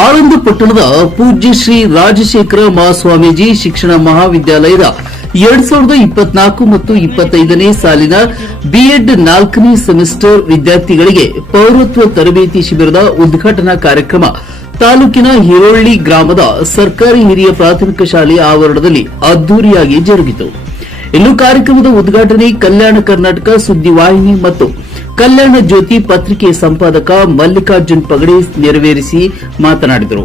ಆಳಂದ ಪಟ್ಟಣದ ಪೂಜ್ಯ ಶ್ರೀ ರಾಜಶೇಖರ ಮಹಾಸ್ವಾಮೀಜಿ ಶಿಕ್ಷಣ ಮಹಾವಿದ್ಯಾಲಯದ ಎರಡ್ ಸಾವಿರದ ಇಪ್ಪತ್ನಾಲ್ಕು ಮತ್ತು ಇಪ್ಪತ್ತೈದನೇ ಸಾಲಿನ ಬಿಎಡ್ ನಾಲ್ಕನೇ ಸೆಮಿಸ್ಟರ್ ವಿದ್ಯಾರ್ಥಿಗಳಿಗೆ ಪೌರತ್ವ ತರಬೇತಿ ಶಿಬಿರದ ಉದ್ಘಾಟನಾ ಕಾರ್ಯಕ್ರಮ ತಾಲೂಕಿನ ಹಿರೋಳ್ಳಿ ಗ್ರಾಮದ ಸರ್ಕಾರಿ ಹಿರಿಯ ಪ್ರಾಥಮಿಕ ಶಾಲೆ ಆವರಣದಲ್ಲಿ ಅದ್ದೂರಿಯಾಗಿ ಜರುಗಿತು. ಇನ್ನು ಕಾರ್ಯಕ್ರಮದ ಉದ್ಘಾಟನೆ ಕಲ್ಯಾಣ ಕರ್ನಾಟಕ ಸುದ್ದಿವಾಹಿನಿ ಮತ್ತು ಕಲ್ಯಾಣ ಜ್ಯೋತಿ ಪತ್ರಿಕೆ ಸಂಪಾದಕ ಮಲ್ಲಿಕಾರ್ಜುನ್ ಪಗಡೆ ನೆರವೇರಿಸಿ ಮಾತನಾಡಿದರು.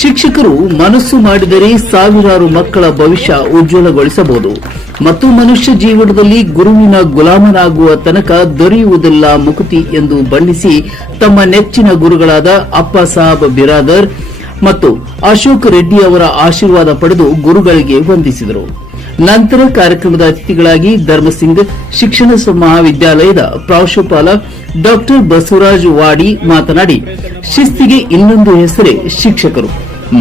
ಶಿಕ್ಷಕರು ಮನಸ್ಸು ಮಾಡಿದರೆ ಸಾವಿರಾರು ಮಕ್ಕಳ ಭವಿಷ್ಯ ಉಜ್ವಲಗೊಳಿಸಬಹುದು. ಮತ್ತು ಮನುಷ್ಯ ಜೀವನದಲ್ಲಿ ಗುರುವಿನ ಗುಲಾಮನಾಗುವ ತನಕ ದೊರೆಯುವುದಿಲ್ಲ ಮುಕುತಿ ಎಂದು ಬಣ್ಣಿಸಿ ತಮ್ಮ ನೆಚ್ಚಿನ ಗುರುಗಳಾದ ಅಪ್ಪ ಸಾಹಬ್ ಬಿರಾದರ್ ಮತ್ತು ಅಶೋಕ್ ರೆಡ್ಡಿ ಅವರ ಆಶೀರ್ವಾದ ಪಡೆದು ಗುರುಗಳಿಗೆ ವಂದಿಸಿದರು. ನಂತರ ಕಾರ್ಯಕ್ರಮದ ಅತಿಥಿಗಳಾಗಿ ಧರ್ಮಸಿಂಗ್ ಶಿಕ್ಷಣ ಮಹಾವಿದ್ಯಾಲಯದ ಪ್ರಾಂಶುಪಾಲ ಡಾಕ್ಟರ್ ಬಸವರಾಜ್ ವಾಡಿ ಮಾತನಾಡಿ, ಶಿಸ್ತಿಗೆ ಇನ್ನೊಂದು ಹೆಸರೇ ಶಿಕ್ಷಕರು.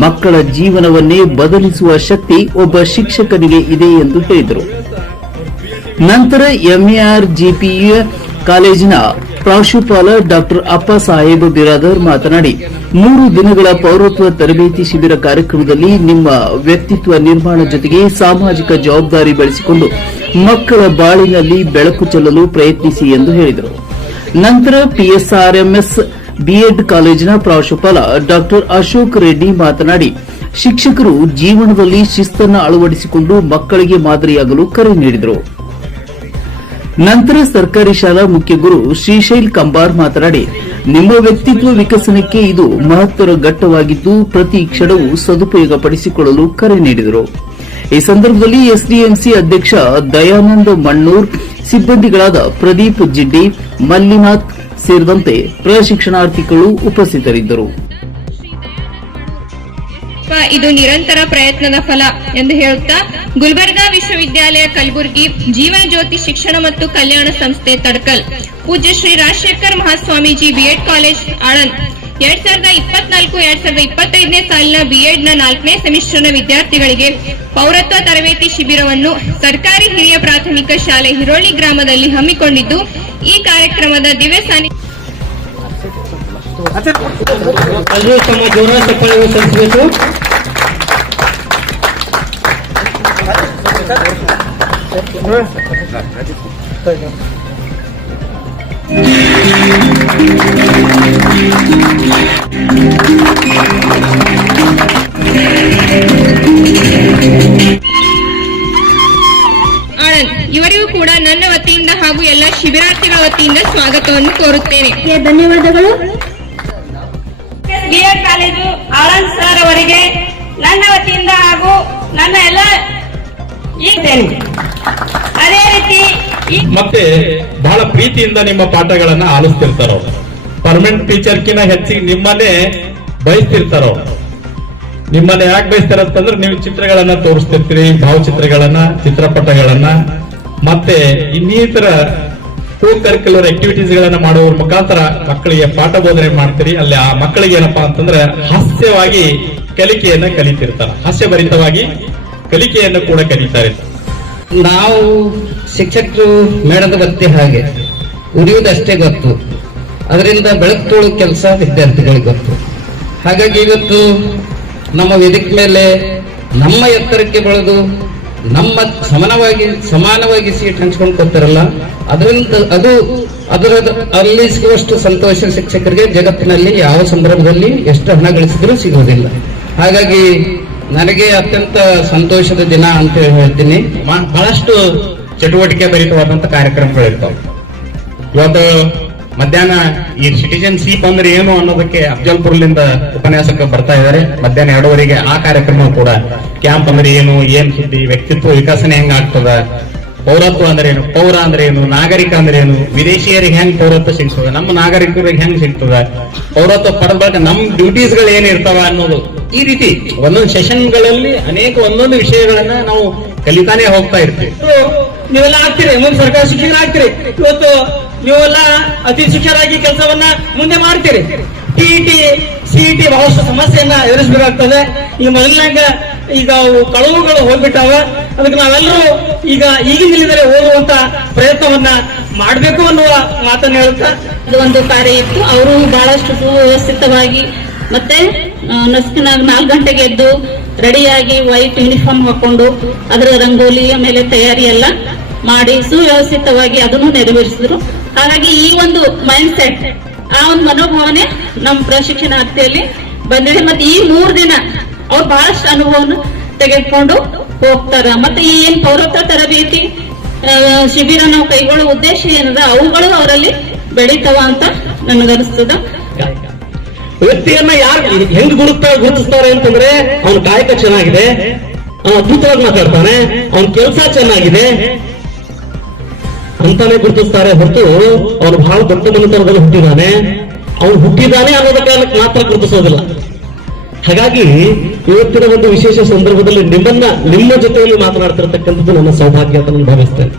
ಮಕ್ಕಳ ಜೀವನವನ್ನೇ ಬದಲಿಸುವ ಶಕ್ತಿ ಒಬ್ಬ ಶಿಕ್ಷಕನಿಗೆ ಇದೆ ಎಂದು ಹೇಳಿದರು. ನಂತರ ಎಂಎಆರ್ ಜಿಪಿಯ ಕಾಲೇಜಿನ ಪ್ರಾಂಶುಪಾಲ ಡಾಕ್ಟರ್ ಅಪ್ಪ ಸಾಹೇಬ್ ಬಿರಾದರ್ ಮಾತನಾಡಿ, ಮೂರು ದಿನಗಳ ಪೌರತ್ವ ತರಬೇತಿ ಶಿಬಿರ ಕಾರ್ಯಕ್ರಮದಲ್ಲಿ ನಿಮ್ಮ ವ್ಯಕ್ತಿತ್ವ ನಿರ್ಮಾಣ ಜೊತೆಗೆ ಸಾಮಾಜಿಕ ಜವಾಬ್ದಾರಿ ಬೆಳೆಸಿಕೊಂಡು ಮಕ್ಕಳ ಬಾಳಿನಲ್ಲಿ ಬೆಳಕು ಚೆಲ್ಲಲು ಪ್ರಯತ್ನಿಸಿ ಎಂದು ಹೇಳಿದರು. ನಂತರ ಪಿಎಸ್ಆರ್ಎಂಎಸ್ ಬಿಎಡ್ ಕಾಲೇಜಿನ ಪ್ರಾಂಶುಪಾಲ ಡಾಕ್ಟರ್ ಅಶೋಕ್ ರೆಡ್ಡಿ ಮಾತನಾಡಿ, ಶಿಕ್ಷಕರು ಜೀವನದಲ್ಲಿ ಶಿಸ್ತನ್ನು ಅಳವಡಿಸಿಕೊಂಡು ಮಕ್ಕಳಿಗೆ ಮಾದರಿಯಾಗಲು ಕರೆ ನೀಡಿದರು. ನಂತರ ಸರ್ಕಾರಿ ಶಾಲಾ ಮುಖ್ಯ ಗುರು ಶ್ರೀಶೈಲ್ ಕಂಬಾರ್ ಮಾತನಾಡಿ, ನಿಮ್ಮ ವ್ಯಕ್ತಿತ್ವ ವಿಕಸನಕ್ಕೆ ಇದು ಮಹತ್ತರ ಘಟ್ಟವಾಗಿದ್ದು, ಪ್ರತಿ ಕ್ಷಣವೂ ಸದುಪಯೋಗ ಪಡಿಸಿಕೊಳ್ಳಲು ಕರೆ ನೀಡಿದರು. ಈ ಸಂದರ್ಭದಲ್ಲಿ ಎಸ್ಡಿಎಂಸಿ ಅಧ್ಯಕ್ಷ ದಯಾನಂದ ಮಣ್ಣೂರ್, ಸಿಬ್ಬಂದಿಗಳಾದ ಪ್ರದೀಪ್ ಜಿಡ್ಡಿ, ಮಲ್ಲಿನಾಥ್ ಸೇರಿದಂತೆ ಪ್ರಶಿಕ್ಷಣಾರ್ಥಿಗಳು ಉಪಸ್ಥಿತರಿದ್ದರು. ಇದು ನಿರಂತರ ಪ್ರಯತ್ನದ ಫಲ ಎಂದು ಹೇಳುತ್ತಾ, ಗುಲ್ಬರ್ಗಾ ವಿಶ್ವವಿದ್ಯಾಲಯ ಕಲಬುರಗಿ ಜೀವನ ಜ್ಯೋತಿ ಶಿಕ್ಷಣ ಮತ್ತು ಕಲ್ಯಾಣ ಸಂಸ್ಥೆ ತಡ್ಕಲ್. ಪೂಜ್ಯ ಶ್ರೀ ರಾಜಶೇಖರ್ ಮಹಾಸ್ವಾಮೀಜಿ ಬಿಎಡ್ ಕಾಲೇಜ್ ಆಳಂದ್ ಎರಡ್ ಸಾವಿರದ ಇಪ್ಪತ್ನಾಲ್ಕು, ಎರಡ್ ಸಾವಿರದ ಇಪ್ಪತ್ತೈದನೇ ಸಾಲಿನ ಬಿಎಡ್ನ ನಾಲ್ಕನೇ ಸೆಮಿಸ್ಟರ್ನ ವಿದ್ಯಾರ್ಥಿಗಳಿಗೆ ಪೌರತ್ವ ತರಬೇತಿ ಶಿಬಿರವನ್ನು ಸರ್ಕಾರಿ ಹಿರಿಯ ಪ್ರಾಥಮಿಕ ಶಾಲೆ ಹಿರೋಳಿ ಗ್ರಾಮದಲ್ಲಿ ಹಮ್ಮಿಕೊಂಡಿದ್ದು, ಈ ಕಾರ್ಯಕ್ರಮದ ದಿವ್ಯ ಸಲ್ಲಿಸಬೇಕು ಇವರಿಗೂ ಕೂಡ ನನ್ನ ವತಿಯಿಂದ ಹಾಗೂ ಎಲ್ಲ ಶಿಬಿರಾರ್ಥಿಗಳ ವತಿಯಿಂದ ಸ್ವಾಗತವನ್ನು ಕೋರುತ್ತೇನೆ. ಧನ್ಯವಾದಗಳು. ಬಿಎಡ್ ಕಾಲೇಜು ಆಳಂದ್ ಸರ್ ಅವರಿಗೆ ನನ್ನ ವತಿಯಿಂದ ಹಾಗೂ ನನ್ನ ಎಲ್ಲ ಅದೇ ರೀತಿ ಮತ್ತೆ ಬಹಳ ಪ್ರೀತಿಯಿಂದ ನಿಮ್ಮ ಪಾಠಗಳನ್ನ ಆಲಿಸ್ತಿರ್ತಾರ. ಪರ್ಮನೆಂಟ್ ಟೀಚರ್ಕಿನ ಹೆಚ್ಚಿಗೆ ನಿಮ್ಮನ್ನೇ ಬಯಸ್ತಿರ್ತಾರ. ನಿಮ್ಮನ್ನ ಯಾಕೆ ಬಯಸ್ತಾರ ಅಂತಂದ್ರೆ ನೀವು ಚಿತ್ರಗಳನ್ನ ತೋರಿಸ್ತಿರ್ತೀರಿ, ಭಾವಚಿತ್ರಗಳನ್ನ, ಚಿತ್ರಪಟಗಳನ್ನ. ಮತ್ತೆ ಇನ್ನಿತರ ಕೋ ಕರಿಕ್ಯುಲರ್ ಆಕ್ಟಿವಿಟೀಸ್ ಗಳನ್ನ ಮಾಡುವ ಮುಖಾಂತರ ಮಕ್ಕಳಿಗೆ ಪಾಠ ಬೋಧನೆ ಮಾಡ್ತೀರಿ. ಅಲ್ಲಿ ಆ ಮಕ್ಕಳಿಗೆ ಏನಪ್ಪಾ ಅಂತಂದ್ರೆ ಹಾಸ್ಯವಾಗಿ ಕಲಿಕೆಯನ್ನ ಕಲಿತಿರ್ತಾರ. ಹಾಸ್ಯಭರಿತವಾಗಿ ಕಲಿಕೆಯನ್ನು ಕೂಡ ಕಲಿತಾರೆ. ನಾವು ಶಿಕ್ಷಕರು ಮೇಡದ ಬತ್ತಿ ಹಾಗೆ ಉರಿಯುವುದಷ್ಟೇ ಗೊತ್ತು. ಅದರಿಂದ ಬೆಳಕು ಕೆಲಸ ವಿದ್ಯಾರ್ಥಿಗಳಿಗೆ ಗೊತ್ತು. ಹಾಗಾಗಿ ಇವತ್ತು ನಮ್ಮ ವೇದಿಕೆ ಮೇಲೆ ನಮ್ಮ ಎತ್ತರಕ್ಕೆ ಬೆಳೆದು ನಮ್ಮ ಸಮಾನವಾಗಿ ಸಮಾನವಾಗಿ ಸೀಟ್ ಹಂಚ್ಕೊಂಡು ಕೊಡ್ತಾರಲ್ಲ, ಅದರಿಂದ ಅದು ಅದರ ಅಲ್ಲಿ ಸಿಗುವಷ್ಟು ಸಂತೋಷ ಶಿಕ್ಷಕರಿಗೆ ಜಗತ್ತಿನಲ್ಲಿ ಯಾವ ಸಂದರ್ಭದಲ್ಲಿ ಎಷ್ಟು ಹಣ ಗಳಿಸಿದ್ರೂ ಸಿಗುವುದಿಲ್ಲ. ಹಾಗಾಗಿ ನನಗೆ ಅತ್ಯಂತ ಸಂತೋಷದ ದಿನ ಅಂತ ಹೇಳಿ ಹೇಳ್ತೀನಿ ಬಹಳಷ್ಟು ಚಟುವಟಿಕೆ ಭರಿತವಾದಂತ ಕಾರ್ಯಕ್ರಮಗಳಿರ್ತಾವೆ ಇವತ್ತು ಮಧ್ಯಾಹ್ನ ಈ ಸಿಟಿಜನ್ಶಿಪ್ ಅಂದ್ರೆ ಏನು ಅನ್ನೋದಕ್ಕೆ ಅಫ್ಜಲ್ಪುರ್ಲಿಂದ ಉಪನ್ಯಾಸಕ ಬರ್ತಾ ಇದ್ದಾರೆ. ಮಧ್ಯಾಹ್ನ ಎರಡುವರೆಗೆ ಆ ಕಾರ್ಯಕ್ರಮ ಕೂಡ ಕ್ಯಾಂಪ್ ಅಂದ್ರೆ ಏನು, ಏನ್ ಸುದ್ದಿ, ವ್ಯಕ್ತಿತ್ವ ವಿಕಾಸನೆ ಹೆಂಗ್ ಆಗ್ತದ ಪೌರತ್ವ ಅಂದ್ರೆ ಏನು ಪೌರ ಅಂದ್ರೆ ಏನು ನಾಗರಿಕ ಅಂದ್ರೆ ಏನು ವಿದೇಶಿಯರಿಗೆ ಹೆಂಗ್ ಪೌರತ್ವ ಸಿಗ್ತದ? ನಮ್ಮ ನಾಗರಿಕರಿಗೆ ಹೆಂಗ್ ಸಿಗ್ತದ? ಪೌರತ್ವ ಪಡೆದ ಬಳಿಕ ನಮ್ ಡ್ಯೂಟೀಸ್ಗಳು ಏನ್ ಇರ್ತಾವ ಅನ್ನೋದು ಈ ರೀತಿ ಒಂದೊಂದು ಸೆಷನ್ಗಳಲ್ಲಿ ಅನೇಕ ಒಂದೊಂದು ವಿಷಯಗಳನ್ನ ನಾವು ಕಲಿತಾನೆ ಹೋಗ್ತಾ ಇರ್ತೀವಿ. ನೀವೆಲ್ಲ ಆಗ್ತೀರಿ? ಮುಂದೆ ಸರ್ಕಾರ ಶಿಕ್ಷಣ ಆಗ್ತೀರಿ? ಇವತ್ತು ನೀವೆಲ್ಲ ಅತಿ ಶಿಕ್ಷಕರಾಗಿ ಕೆಲಸವನ್ನ ಮುಂದೆ ಮಾಡ್ತೀರಿ? ಟಿಇಟಿ ಸಿಇಟಿ ಬಹಳಷ್ಟು ಸಮಸ್ಯೆಯನ್ನ ಎದುರಿಸಬೇಕಾಗ್ತದೆ. ಈ ಮೊದಲಿನಂಗ ಈಗ ಕಳವುಗಳು ಹೋಗ್ಬಿಟ್ಟಾವ. ಅದಕ್ಕೆ ನಾವೆಲ್ಲರೂ ಈಗ ಈಗಿನ ದಿನದಲ್ಲಿ ಓದುವಂತ ಪ್ರಯತ್ನವನ್ನ ಮಾಡಬೇಕು ಅನ್ನುವ ಮಾತನ್ನ ಹೇಳ್ತಾ ಒಂದು ಕಾರ್ಯ ಇತ್ತು. ಅವರು ಬಹಳಷ್ಟು ಸುವ್ಯವಸ್ಥಿತವಾಗಿ ಮತ್ತೆ ನಸ್ಕಿನಾಗ ನಾಲ್ಕು ಗಂಟೆಗೆ ಎದ್ದು ರೆಡಿಯಾಗಿ ವೈಟ್ ಯೂನಿಫಾರ್ಮ್ ಹಾಕೊಂಡು ಅದರ ರಂಗೋಲಿ ಆಮೇಲೆ ತಯಾರಿ ಎಲ್ಲ ಮಾಡಿ ಸುವ್ಯವಸ್ಥಿತವಾಗಿ ಅದನ್ನು ನೆರವೇರಿಸಿದ್ರು. ಹಾಗಾಗಿ ಈ ಒಂದು ಮೈಂಡ್ ಸೆಟ್ ಆ ಒಂದು ಮನೋಭಾವನೆ ನಮ್ಮ ಪ್ರಶಿಕ್ಷಣಾರ್ಥಿಯಲ್ಲಿ ಬಂದಿದೆ. ಮತ್ತೆ ಈ ಮೂರು ದಿನ ಅವ್ರು ಬಹಳಷ್ಟು ಅನುಭವವನ್ನು ತೆಗೆದುಕೊಂಡು ಹೋಗ್ತಾರ. ಮತ್ತೆ ಈ ಏನ್ ಪೌರತ್ವ ತರಬೇತಿ ಶಿಬಿರ ನಾವು ಕೈಗೊಳ್ಳುವ ಉದ್ದೇಶ ಏನದ ಅವುಗಳು ಅವರಲ್ಲಿ ಬೆಳಿತಾವ ಅಂತ ನನಗನಿಸ್ತದ ವ್ಯಕ್ತಿಯನ್ನ ಯಾರು ಹೆಂಗ್ ಗುರುತ ಗುರುತಿಸ್ತಾರೆ ಅಂತಂದ್ರೆ ಅವನ ಕಾಯಕ ಚೆನ್ನಾಗಿದೆ ಅವನ ಅದ್ಭುತವಾಗಿ ಮಾತಾಡ್ತಾನೆ, ಅವನ ಕೆಲಸ ಚೆನ್ನಾಗಿದೆ ಅಂತಾನೆ ಗುರುತಿಸ್ತಾರೆ ಹೊರತು ಅವನು ಬಹಳ ದೊಡ್ಡ ಮನೆತನದಲ್ಲಿ ಹುಟ್ಟಿದಾನೆ. ಅವನು ಹುಟ್ಟಿದಾನೆ ಅನ್ನೋದಕ್ಕೆ ಮಾತ್ರ ಗುರುತಿಸೋದಿಲ್ಲ. ಹಾಗಾಗಿ ಇವತ್ತಿನ ಒಂದು ವಿಶೇಷ ಸಂದರ್ಭದಲ್ಲಿ ನಿಮ್ಮನ್ನ ನಿಮ್ಮ ಜೊತೆಯಲ್ಲಿ ಮಾತನಾಡ್ತಿರತಕ್ಕಂಥದ್ದು ನನ್ನ ಸೌಭಾಗ್ಯ ಅಂತ ನಾನು ಭಾವಿಸ್ತೇನೆ.